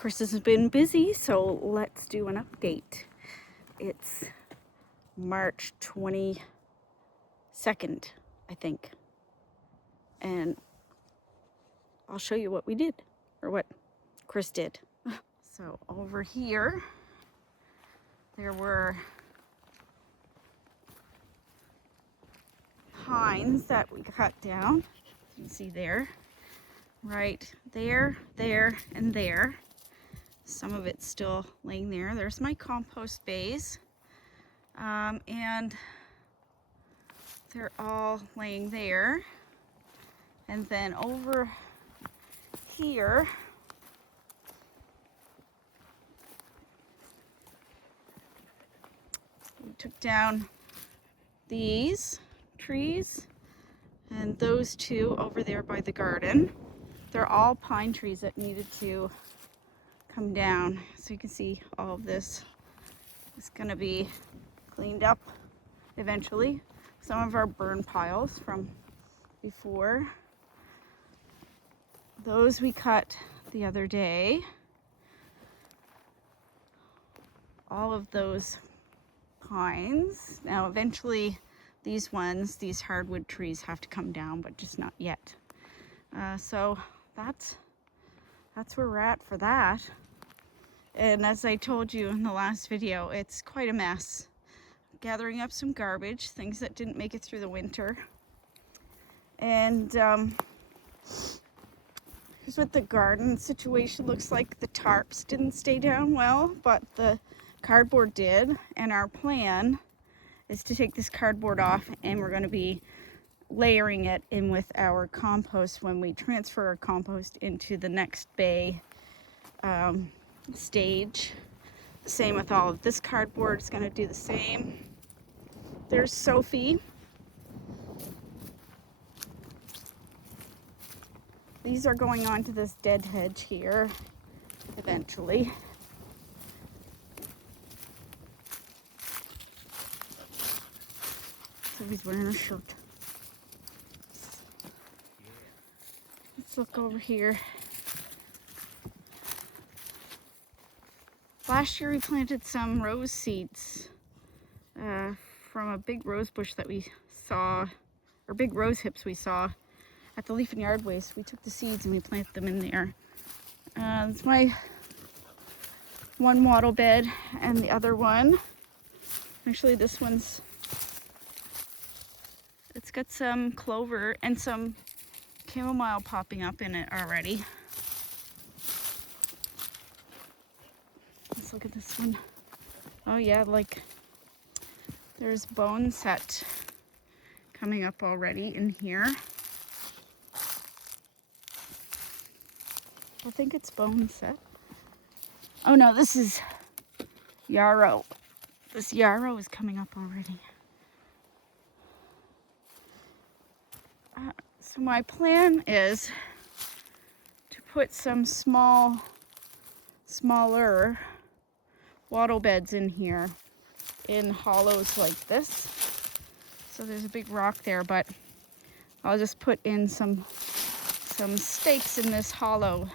Chris has been busy, so let's do an update. It's March 22nd, I think. And I'll show you what we did, or what Chris did. So over here, there were pines that we cut down. You can see there, right there, there, and there. Some of it's still laying there. There's my compost bays. And they're all laying there. And then over here, we took down these trees and those two over there by the garden. They're all pine trees that needed to come down. So you can see all of this is going to be cleaned up eventually. Some of our burn piles from before, those we cut the other day. All of those pines. Now eventually these hardwood trees have to come down, but just not yet. So that's where we're at for that. And as I told you in the last video, it's quite a mess. Gathering up some garbage, things that didn't make it through the winter. And here's what the garden situation looks like. The tarps didn't stay down well, but the cardboard did. And our plan is to take this cardboard off, and we're going to be layering it in with our compost when we transfer our compost into the next bay stage. Same with all of this cardboard. It's going to do the same. There's Sophie. These are going on to this dead hedge here eventually. Sophie's wearing her shirt. Let's look over here. Last year we planted some rose seeds from a big rose bush that we saw, or big rose hips we saw at the Leaf and Yard Waste. We took the seeds and we planted them in there. It's my one wattle bed, and the other one, actually this one's, it's got some clover and some chamomile popping up in it already. Let's look at this one. Oh yeah, like there's bone set coming up already in here. I think it's bone set. Oh no, this is yarrow. This yarrow is coming up already. So my plan is to put some smaller wattle beds in here in hollows like this. So there's a big rock there, but I'll just put in some stakes in this hollow,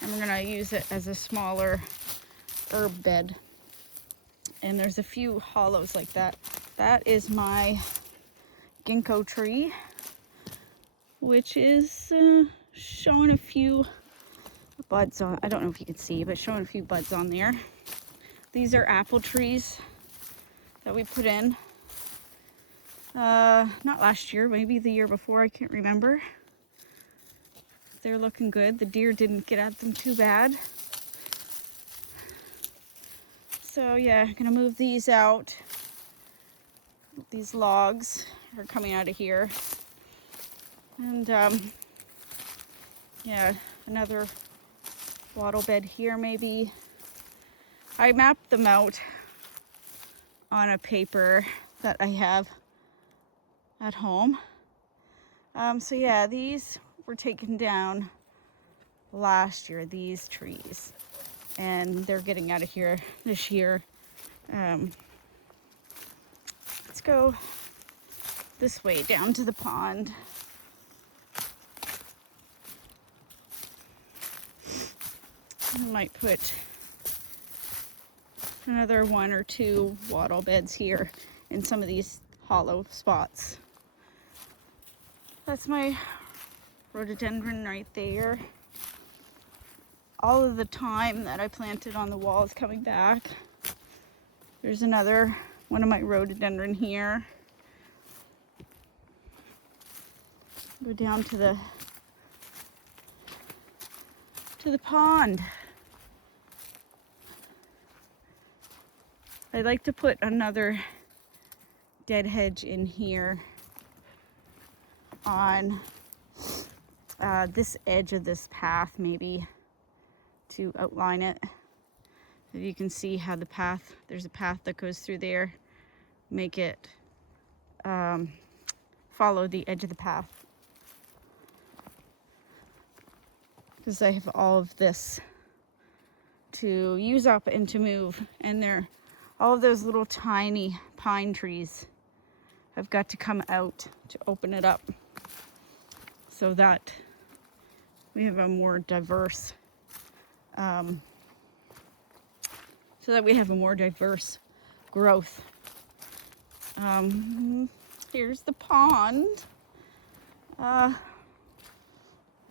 and we're gonna use it as a smaller herb bed. And there's a few hollows like that. That is my ginkgo tree, which is showing a few buds on. I don't know if you can see, but showing a few buds on there. These are apple trees that we put in. Not last year, maybe the year before, I can't remember. They're looking good. The deer didn't get at them too bad. So yeah, I'm gonna move these out. These logs are coming out of here. And yeah, another wattle bed here maybe. I mapped them out on a paper that I have at home. So yeah, these were taken down last year, these trees, and they're getting out of here this year. Let's go this way down to the pond. I might put another 1 or 2 wattle beds here in some of these hollow spots. That's my rhododendron right there. All of the thyme that I planted on the wall is coming back. There's another one of my rhododendron here. Go down to the pond. I'd like to put another dead hedge in here on this edge of this path, maybe, to outline it. If you can see how the path, there's a path that goes through there, make it follow the edge of the path. Because I have all of this to use up and to move, and all of those little tiny pine trees have got to come out to open it up so that we have a more diverse growth. Here's the pond. As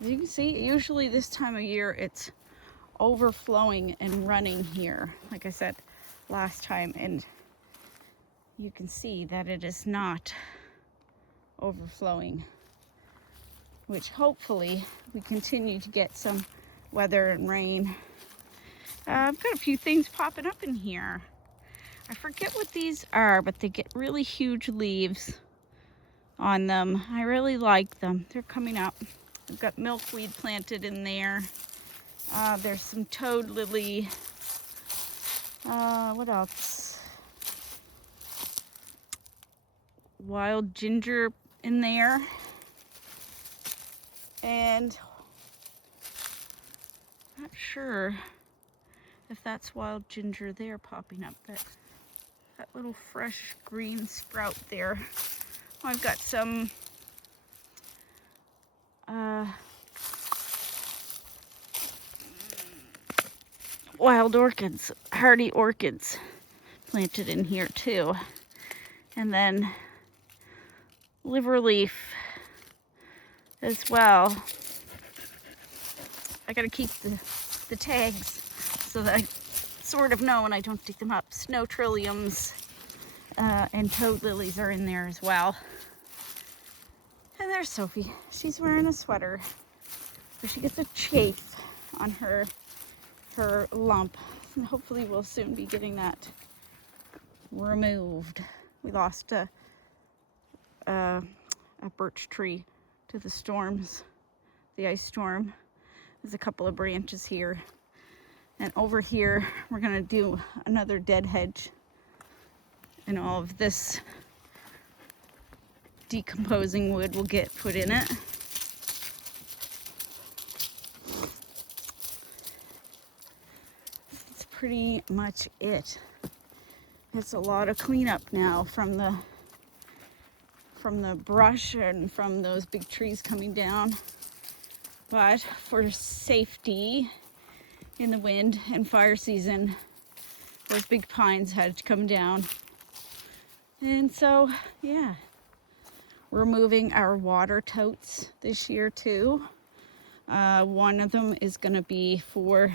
you can see, usually this time of year it's overflowing and running here, like I said last time, and you can see that it is not overflowing, which hopefully we continue to get some weather and rain. I've got a few things popping up in here. I forget what these are, but they get really huge leaves on them. I really like them. They're coming up. I've got milkweed planted in there. There's some toad lily. What else? Wild ginger in there. And not sure if that's wild ginger there popping up, but that little fresh green sprout there. I've got some wild orchids, hardy orchids planted in here too. And then liver leaf as well. I gotta keep the tags so that I sort of know when I don't dig them up. Snow trilliums and toad lilies are in there as well. And there's Sophie. She's wearing a sweater, but she gets a chafe on her lump, and hopefully we'll soon be getting that removed. We lost a birch tree to the storms, the ice storm. There's a couple of branches here, and over here we're gonna do another dead hedge, and all of this decomposing wood will get put in it. That's pretty much it. It's a lot of cleanup now from the brush and from those big trees coming down. But for safety in the wind and fire season, those big pines had to come down. And so, yeah. We're moving our water totes this year too. One of them is going to be for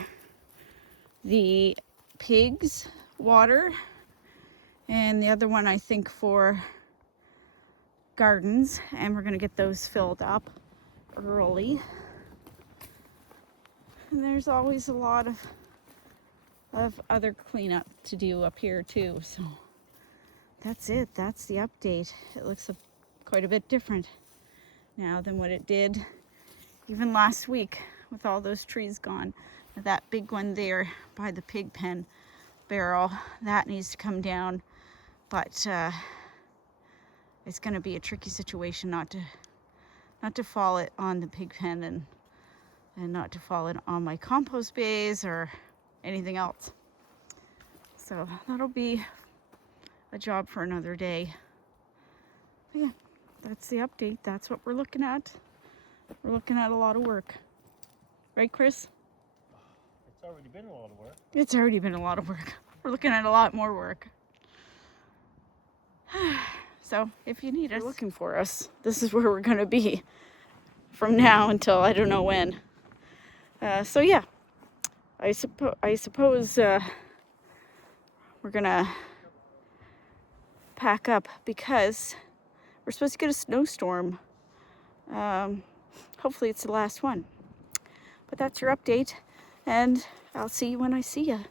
the pigs' water, and the other one I think for gardens, and we're going to get those filled up early. And there's always a lot of other cleanup to do up here too. So that's it. That's the update. It looks quite a bit different now than what it did even last week with all those trees gone. That big one there by the pig pen barrel, that needs to come down, but it's going to be a tricky situation not to fall it on the pig pen and not to fall it on my compost bays or anything else. So that'll be a job for another day. But yeah, that's the update. That's what we're looking at. We're looking at a lot of work. Right, Chris? It's already been a lot of work. It's already been a lot of work. We're looking at a lot more work. So if you need us, looking for us, this is where we're gonna be from now until I don't know when. So yeah, I suppose we're gonna pack up because we're supposed to get a snowstorm. Hopefully it's the last one. But that's your update, and I'll see you when I see you.